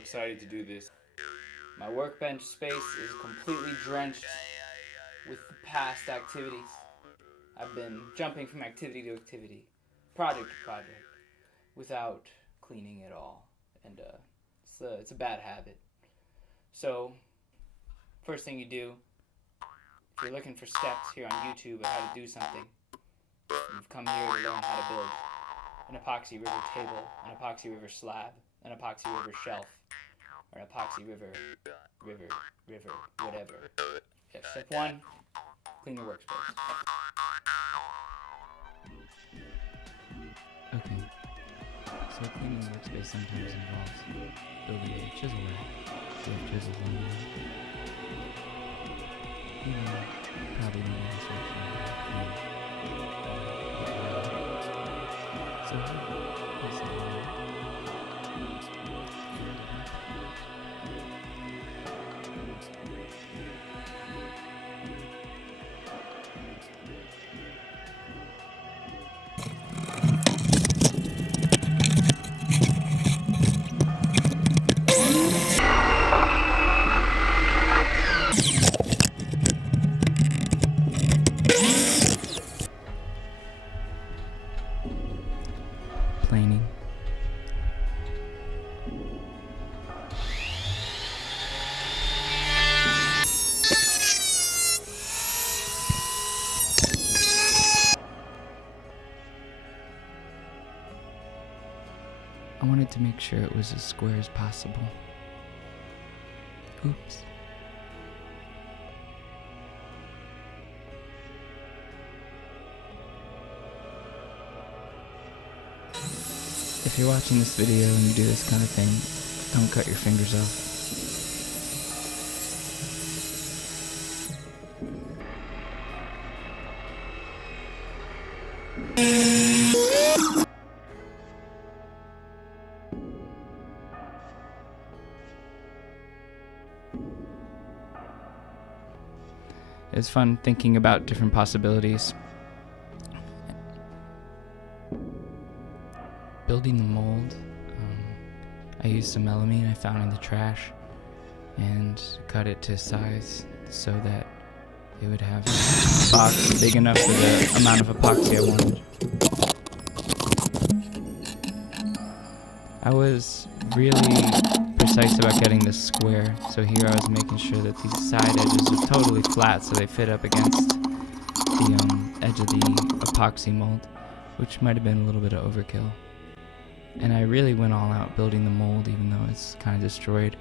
excited to do this. My workbench space is completely drenched with past activities. I've been jumping from activity to activity, project to project, without cleaning at all. And it's a bad habit. So, first thing you do, if you're looking for steps here on YouTube of how to do something, you've come here to learn how to build an epoxy river table, an epoxy river slab, an epoxy river shelf, or an epoxy river, whatever. Yeah, step one, clean your workspace. Okay, so cleaning the workspace sometimes involves building a chisel rack. So you have chisels on there. You know, probably don't know this right. So planing. I wanted to make sure it was as square as possible. Oops. If you're watching this video and you do this kind of thing, don't cut your fingers off. It's fun thinking about different possibilities. Building the mold, I used some melamine I found in the trash and cut it to size so that it would have a box big enough for the amount of epoxy I wanted. I was really precise about getting this square, so here I was making sure that these side edges are totally flat so they fit up against the edge of the epoxy mold, which might have been a little bit of overkill. And I really went all out building the mold, even though it's kind of destroyed.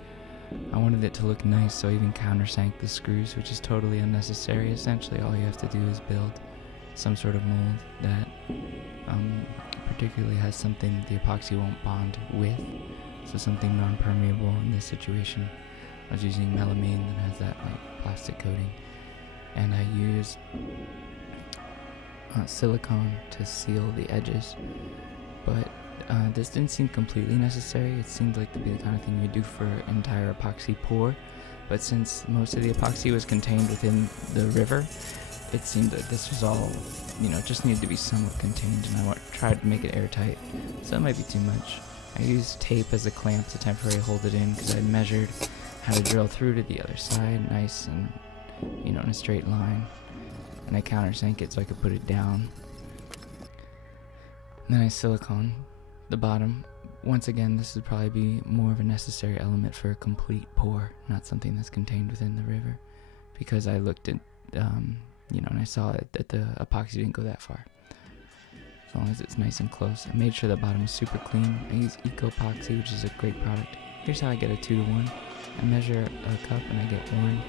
I wanted it to look nice, so I even countersank the screws, which is totally unnecessary. Essentially, all you have to do is build some sort of mold that particularly has something the epoxy won't bond with, so something non-permeable. In this situation, I was using melamine that has that like plastic coating, and I used silicone to seal the edges, but this didn't seem completely necessary. It seemed like to be the kind of thing you do for an entire epoxy pour, but since most of the epoxy was contained within the river, it seemed that this was all, just needed to be somewhat contained, and I tried to make it airtight, so that might be too much. I used tape as a clamp to temporarily hold it in because I measured how to drill through to the other side, nice and, in a straight line, and I countersank it so I could put it down. And then I silicone the bottom. Once again, this would probably be more of a necessary element for a complete pour, not something that's contained within the river, because I looked at, and I saw that the epoxy didn't go that far. As long as it's nice and close. I made sure the bottom was super clean. I use Ecopoxy, which is a great product. Here's how I get a 2-to-1. I measure a cup and I get 1.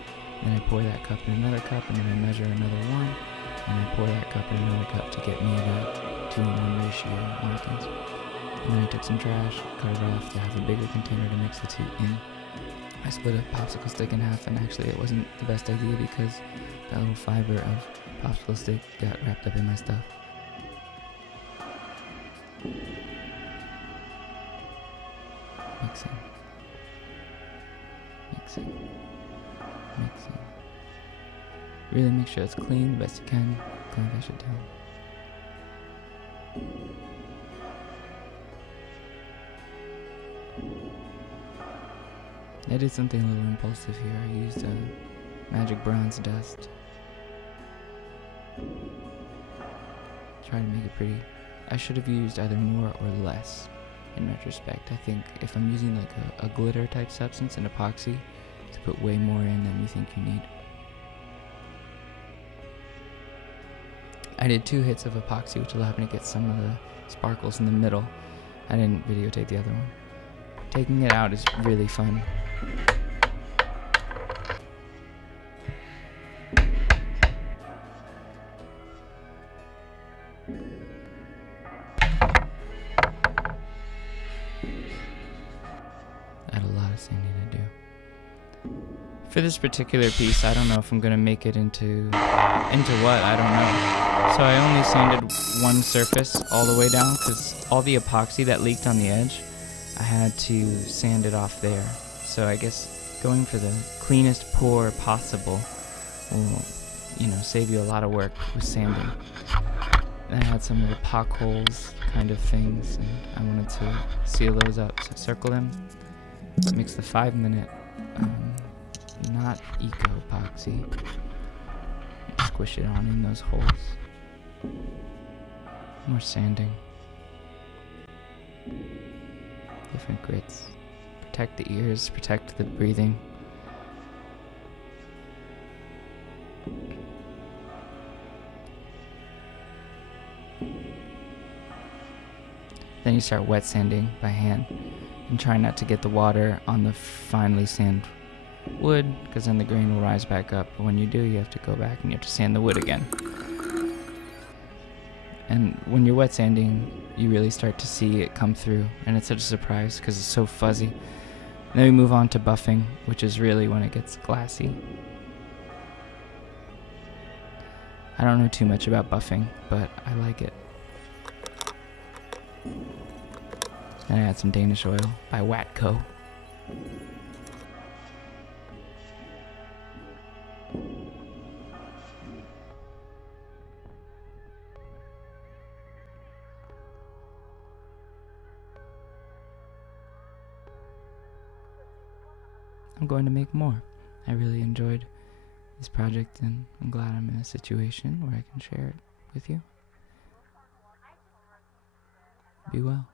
Then I pour that cup in another cup, and then I measure another 1. And I pour that cup in another cup to get me that 2-to-1 ratio markings. And then I took some trash, cut it off to have a bigger container to mix the two in. I split a popsicle stick in half, and actually it wasn't the best idea because that little fiber of popsicle stick got wrapped up in my stuff. Mixing. Really make sure it's clean the best you can. Clean that shit down. I did something a little impulsive here. I used magic bronze dust. Try to make it pretty. I should have used either more or less in retrospect. I think if I'm using like a glitter type substance, an epoxy, to put way more in than you think you need. I did 2 hits of epoxy, which allowed me to get some of the sparkles in the middle. I didn't videotape the other one. Taking it out is really fun. I had a lot of sanding to do. For this particular piece, I don't know if I'm gonna make it into what, I don't know. So I only sanded one surface all the way down because all the epoxy that leaked on the edge, I had to sand it off there. So I guess going for the cleanest pour possible will, save you a lot of work with sanding. And I had some of the pock holes kind of things, and I wanted to seal those up. So circle them, mix the 5-minute, not ecopoxy, squish it on in those holes. More sanding. Different grits. Protect the ears, protect the breathing. Then you start wet sanding by hand and try not to get the water on the finely sanded wood, because then the grain will rise back up. But when you do, you have to go back and you have to sand the wood again. And when you're wet sanding, you really start to see it come through, and it's such a surprise because it's so fuzzy. And then we move on to buffing, which is really when it gets glassy. I don't know too much about buffing, but I like it. Then I add some Danish oil by Watco. I'm going to make more. I really enjoyed this project, and I'm glad I'm in a situation where I can share it with you. Be well.